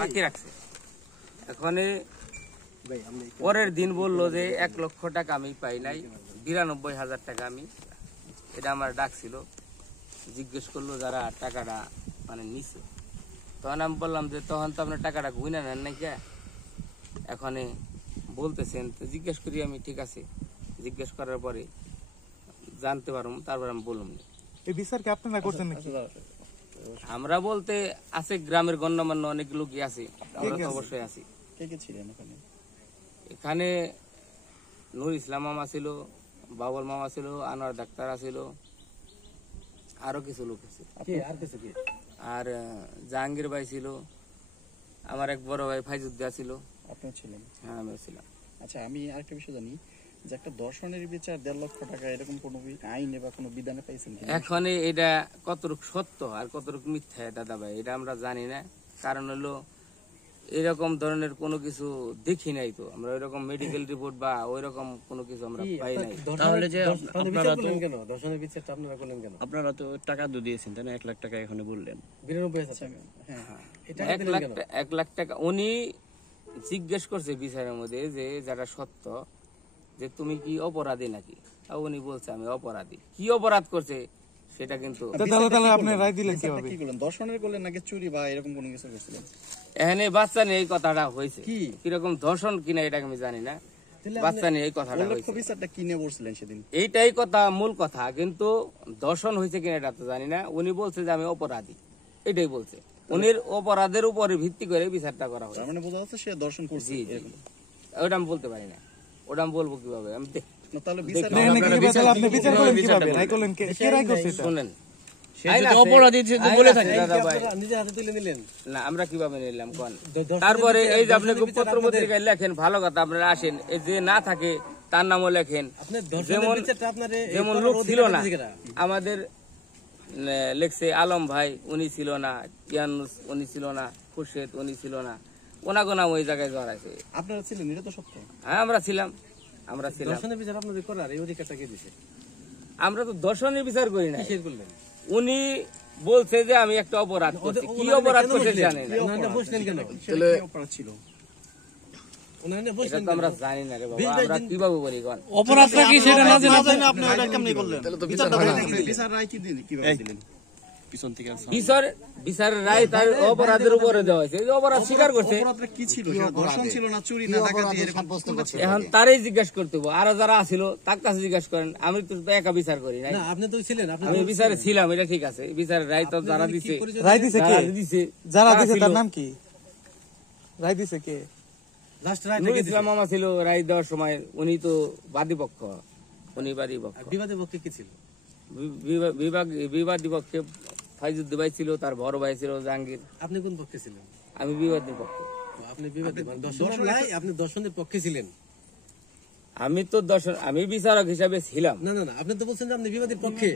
বাকি রাখছে। এখন পরের দিন বললো যে 1 লক্ষ টাকা আমি পাই নাই, 92,000 টাকা আমি, এটা আমার ডাকছিল, জিজ্ঞেস করলো যারা টাকাটা মানে নিছে। তখন আমি বললাম যে তখন তো আপনার টাকাটা গুইনা নেন নাই কে, এখন বলতেছেন তো জিজ্ঞেস করি আমি। ঠিক আছে, জিজ্ঞেস করার পরে জানতে পারবো, তারপর আমি বললাম। এই বিচার কি আপনারা করছেন নাকি? আমরা বলতে আছে গ্রামের গণ্যমান্য অনেক লোকই আছে, আমরা তো অবশ্যই আছি। কে কে ছিলেন ওখানে? এখানে নূর ইসলাম মামা ছিল, বাবুল মামা ছিল, আনোয়ার ডাক্তার আছিল, আরো কিছু লোক আছে। আর জাহাঙ্গীর ভাই ছিল, আমার এক বড় ভাই ফাইজুদ্দিন ছিল। আপনি ছিলেন? হ্যাঁ, আমি ছিলাম। আচ্ছা, আমি আরেকটা বিষয় জানি যে একটা দর্শনের বিচার 1.5 লক্ষ টাকা এরকম কোনো আইনে বা কোনো বিধানে পাইছেন কি? এখন এটা কতটুকু সত্য আর কতটুকু মিথ্যা দাদা ভাই, এটা আমরা জানি না। কারণ হলো এরকম ধরনের কোনো কিছু দেখি নাই, তো আমরা ওইরকম মেডিকেল রিপোর্ট বা ওইরকম কোনো কিছু আমরা পাই নাই। তাহলে যে আপনারা তো টাকা দিয়েছেন তাই না, 1 লাখ টাকা এখানে বললেন 92,000 টাকা। 1 লাখ টাকা উনি জিজ্ঞেস করছে বিচারের মধ্যে যে যারা সত্য, যে তুমি কি অপরাধী নাকি, উনি বলছে আমি অপরাধী। কি অপরাধ করছে সেটা কিন্তু আপনি রায় দিলেন কিভাবে? কি করলেন? দর্শনের করলেন নাকি চুরি বা এরকম কোনো কিছু করছিলেন? এখানে বাচ্চা নিয়ে এই কথাটা হয়েছে, কিরকম ধর্ষণ কিনা এটা আমি জানি না, বাচ্চা নিয়ে এই কথাটা হয়েছে। বিচারটা কি নিয়ে বলছিলেন সেদিন? এইটাই কথা, মূল কথা, কিন্তু ধর্ষণ হয়েছে কিনা এটা তো জানি না। উনি বলছে যে আমি অপরাধী, এটাই বলছে। উনির অপরাধের উপরে ভিত্তি করে বিচারটা করা হয়। মানে বোঝা যাচ্ছে সে দর্শন করছে। ওটা আমি বলতে পারি না, ওটা আমি বলবো কিভাবে? আমি তাহলে আপনি বিচার করেন কিভাবে? রায় করলেন কে? রায় করছে? শুনেন, আমরা কিভাবে নিলাম কোন? তারপরে এই যে আপনি পত্র পত্রিকায় লেখেন, ভালো কথা, আপনারা আসেন, যে না থাকে তার নামও লেখেন। যেমন লোক ছিল না আমাদের, লেখছে আলম ভাই উনি ছিল না, ইয়ানুস উনি ছিল না, খুরশেদ উনি ছিল না, ওনাগো নাম ওই জায়গায় জড়াইছে। আপনারা ছিলেন? এটা তো সত্য। হ্যাঁ, আমরা ছিলাম। আমরা তো দর্শনের বিচার করি না। উনি বলছে যে আমি একটা অপরাধ করছি, কি অপরাধ করছে জানি না, আমরা জানি না রে বাবা, আমরা কিভাবে বলি কোন অপরাধটা কি সেটা না জেনে আপনি ওটা কেমনে করলেন? বিচার রায় কি কিভাবে দিলেন? বিচারের রায় তার অপরাধের উপরে দেওয়া হয়েছে, অপরাধ স্বীকার করছে। অপরাধটা কি ছিল? ধর্ষণ ছিল না চুরি না ডাকাতি এরকম? এখন তারই জিজ্ঞাসা করতে হবে, আরো যারা আছিল তার কাছে জিজ্ঞাসা করেন। আমি তো একা বিচার করি নাই, আপনি তো ছিলেন, আমি বিচারে ছিলাম, এটা ঠিক আছে। বিচারের রায় তো যারা দিছে, রায় দিছে কে? যারা দিছে তার নাম কি? রায় দিছে কে? নূর ইসলাম মামা ছিল রায় দেওয়ার সময়, উনি তো বাদী পক্ষ, উনি বাদী পক্ষ। বিবাদী পক্ষে কি ছিল? বিবাদী পক্ষে ফাইজুদ্দিন ভাই ছিল, তার বড় ভাই ছিল জাহাঙ্গীর। আপনি কোন পক্ষে ছিলেন? আমি বিবাদী পক্ষে। আপনি বিবাদী, আপনি দর্শনের পক্ষে ছিলেন? আমি তো দর্শন, আমি বিচারক হিসাবে ছিলাম। না না না, আপনি তো বলছেন যে আপনি বিবাদীর পক্ষে,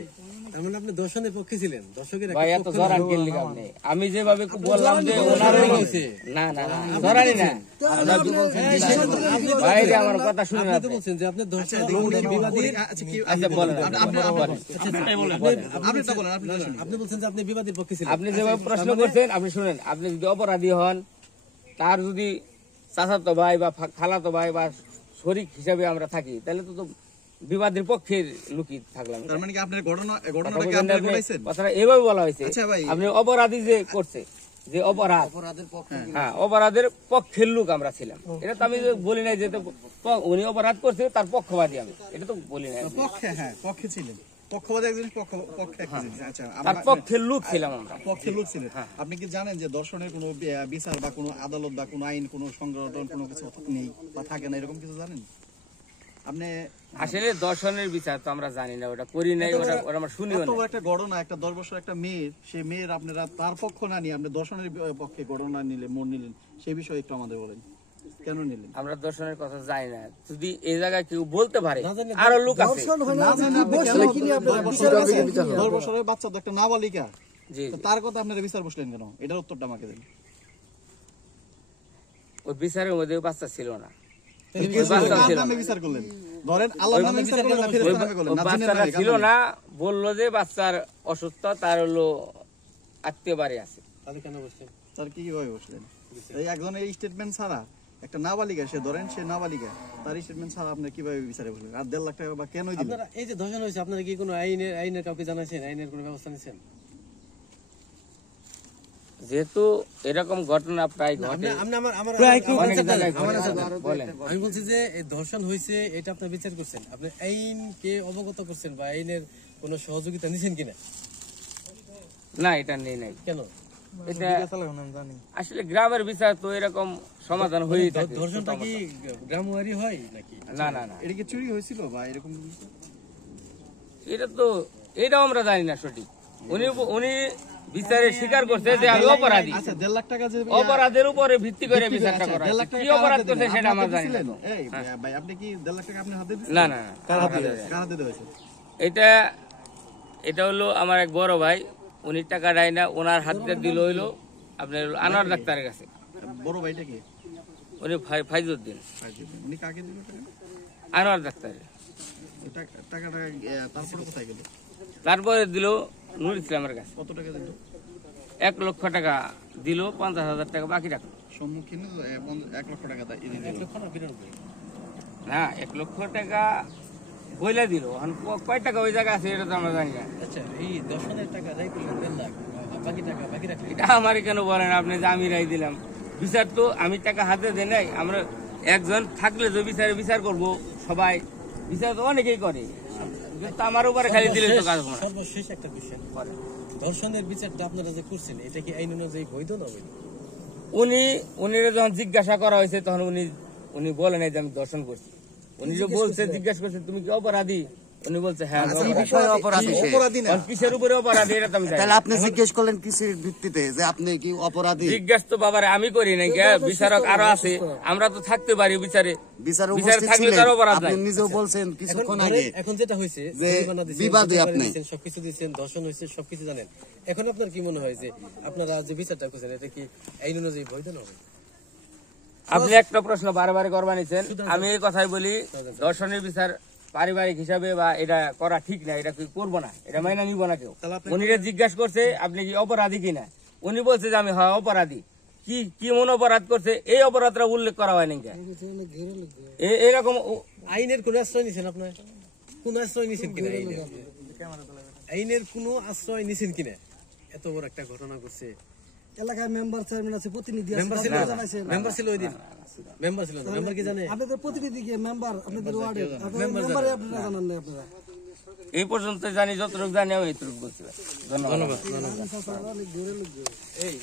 তার মানে আপনি দর্শনের পক্ষে ছিলেন। দর্শকের ভাই এত জরান কিনলি আপনি, আমি যেভাবে বললাম যে ওনারই বলছে, না না না জরানি না, ভাই রে আমার কথা শুনুন। আপনি তো বলছেন যে আপনি দর্শনের বিবাদী। আচ্ছা বলেন, আপনি বলছেন যে আপনি বিবাদীর পক্ষে ছিলেন। আপনি যেভাবে প্রশ্ন করছেন, আপনি শুনেন, আপনি যদি অপরাধী হন, তার যদি চাচাতো ভাই বা খালাতো ভাই বা শরীক হিসাবে আমরা থাকি, তাহলে তো বিবাদের পক্ষের লোকই থাকলাম। তার মানে কি আপনার ঘটনাটাকে আপনি বলেছেন? কথাটা এভাবে বলা হয়েছে। আচ্ছা ভাই, আপনি অপরাধী যে করছে, যে অপরাধ, হ্যাঁ অপরাধের পক্ষের লোক আমরা ছিলাম। এটা তো আমি বলি নাই যে উনি অপরাধ করছে তার পক্ষবাদী, আমি এটা তো বলি নাই। পক্ষে, হ্যাঁ পক্ষে ছিলেন, পক্ষবাদী এক জিনিস, পক্ষে এক জিনিস। আচ্ছা, তার পক্ষের লোক ছিলাম আমরা, পক্ষের লোক ছিলেন। আপনি কি জানেন যে দর্শনের কোনো বিচার বা কোনো আদালত বা কোনো আইন, কোনো সংগঠন, কোনো কিছু নেই বা থাকে না, এরকম কিছু জানেন আপনি? আসলে দর্শনের বিচার তো আমরা জানি না, ওটা করি নাই, ওটা আমরা শুনিও না। একটা ঘটনা, একটা 10 বছর একটা মেয়ের, সেই মেয়ের আপনারা তার পক্ষ না নিয়ে আপনি দর্শনের পক্ষে ঘটনা নিলেন, মন নিলেন, সেই বিষয়ে একটু আমাদের বলেন, কেন নিলেন? আমরা দর্শনের কথা জানি না, যদি এই জায়গায় কেউ বলতে পারে, আরো লোক আছে। 10 বছরের বাচ্চা তো একটা নাবালিকা, তার কথা আপনারা বিচার বসলেন কেন? এটার উত্তরটা আমাকে দেন। ওই বিচারের মধ্যে বাচ্চা ছিল না, ছিল না, বললো যে বাচ্চার অসুস্থ, তার হলো আত্মীয় বাড়ি আছে। তার কি কিভাবে বসলেন? এই একজনের স্টেটমেন্ট ছাড়া একটা নাবালিকা, সে ধরেন সে নাবালিকা, তার স্টেটমেন্ট ছাড়া আপনি কিভাবে বিচারে বসবেন? আর 1.5 লাখ টাকা বা কেনই দিবেন? আপনারা এই যে ধর্ষণ হয়েছে, আপনারা কি কোনো আইনের কাউকে জানাইছেন? আইনের কোনো ব্যবস্থা নিয়েছেন? যেহেতু এরকম ঘটনা প্রায় ঘটে, অনেক জায়গায় ঘটে। বলেন। আমি বলছি যে এই ধর্ষণ হয়েছে, এটা আপনি বিচার করছেন, আপনি আইনকে অবগত করছেন বা আইনের কোনো সহযোগিতা নিছেন কিনা? না, এটা নেই নাই। কেন? এটা আমি জানি আসলে গ্রামের বিচার তো এরকম সমাধান হয়েই থাকে। ধর্ষণটা কি গ্রামওয়ারি হয় নাকি? না না না, এটা কি চুরি হয়েছিল বা এরকম? এটা তো এটাও আমরা জানি না সঠিক। উনি বিচারে স্বীকার করছে যে আমি অপরাধী। আচ্ছা, 1.5 লাখ টাকা যে অপরাধের উপরে ভিত্তি করে বিচারটা করা 1.5 লাখ হয়েছে। টাকা কি অপরাধ করছে সেটা আমরা জানি না। এই ভাই, আপনি কি 1.5 লাখ টাকা আপনি হাতে দিয়েছেন? না না না, কার হাতে দেওয়া হয়েছে? এটা হলো আমার এক বড় ভাই, উনি টাকা দেয় না, ওনার হাতে দিল হইলো আপনার আনোয়ার ডাক্তারের কাছে। বড় ভাইটা কি? উনি ফাইজুদ্দিন, উনি কাকে দিল টাকা? আনোয়ার ডাক্তারের। টাকাটা তারপরে কোথায় গেল? তারপরে দিল নুর ইসলামের কাছে। কত টাকা দিল? 1 লক্ষ টাকা দিল, 50,000 টাকা বাকি রাখলো। সম্মুখীন 1 লক্ষ টাকা দিল। 1 লক্ষ না 92? না, 1 লক্ষ টাকা বইলা দিল। এখন কয় টাকা ওই জায়গা আছে এটা তো আমরা জানি না। আচ্ছা, এই ধর্ষণের টাকা যাই করলেন 1.5 লাখ, বাকি টাকা বাকি রাখলেন? এটা আমার কেন বলেন আপনি যে আমি রাই দিলাম? বিচার তো আমি টাকা হাতে দেই নাই। আমরা একজন থাকলে যে বিচার করব, সবাই বিচার তো অনেকেই করে, কিন্তু আমার উপরে খালি দিলে তো কাজ হবে না। সর্বশেষ একটা বিষয়, ধর্ষণের বিচারটা আপনারা যে করছেন, এটা কি আইন অনুযায়ী বৈধ না অবৈধ? উনি যখন জিজ্ঞাসা করা হয়েছে তখন উনি বলে নাই যে আমি দর্শন করছি। উনি যে বলছে, জিজ্ঞাসা করছে তুমি কি অপরাধী, উনি বলছে হ্যাঁ আমি অপরাধী। অপরাধী না। এখন কিসের উপরে অপরাধী এটা তো আমি জানি না। তাহলে আপনি জিজ্ঞেস করলেন কিসের ভিত্তিতে যে আপনি কি অপরাধী? জিজ্ঞাসা তো বাবারে আমি করি নাই, বিচারক আরো আছে, আমরা তো থাকতে পারি বিচারে। বিচারে বিচারে উপস্থিত থাকলে ছিলেন, তার অপরাধ আপনি নাই। নিজেও বলছেন কিছুক্ষণ ধরেন, আগে এখন যেটা হয়েছে যে জরিমানা দিয়েছেন, বিবাদী জরিমানা আপনি। দিয়েছেন, সবকিছু দিয়েছেন, ধর্ষণ হয়েছে, সবকিছু জানেন। এখন আপনার কি মনে হয় যে আপনারা যে বিচারটা করছেন, এটা কি আইন অনুযায়ী বৈধ না অবৈধ? আপনি একটা প্রশ্ন বারবার করবা নিছেন, আমি এই কথাই বলি, দর্শনের বিচার পারিবারিক হিসাবে বা এটা করা ঠিক না, এটা করবো না, এটা মাইনা নিব না কেউ। উনি জিজ্ঞাসা করছে আপনি কি অপরাধী কিনা, উনি বলছে যে আমি হয় অপরাধী। কি মন অপরাধ করছে এই অপরাধটা উল্লেখ করা হয় নাই। এরকম আইনের কোন আশ্রয় নিছেন? আপনার কোন আশ্রয় নিছেন কিনা? আইনের কোন আশ্রয় নিছেন কিনা? এত বড় একটা ঘটনা করছে, এলাকায় মেম্বার চেয়ারম্যান আছে, প্রতিনিধি আছে, মেম্বার ছিল মেম্বার ছিল ওই দিন, মেম্বার ছিল না, মেম্বার কি জানে? আপনাদের প্রতিনিধি কি মেম্বার? আপনাদের ওয়ার্ডের মেম্বারে আপনারা জানান না? আপনারা এই পর্যন্ত জানি, যতটুকু জানি আমি এইটুকু বলছি। ধন্যবাদ। ধন্যবাদ। অনেক ঘুরে লোক। এই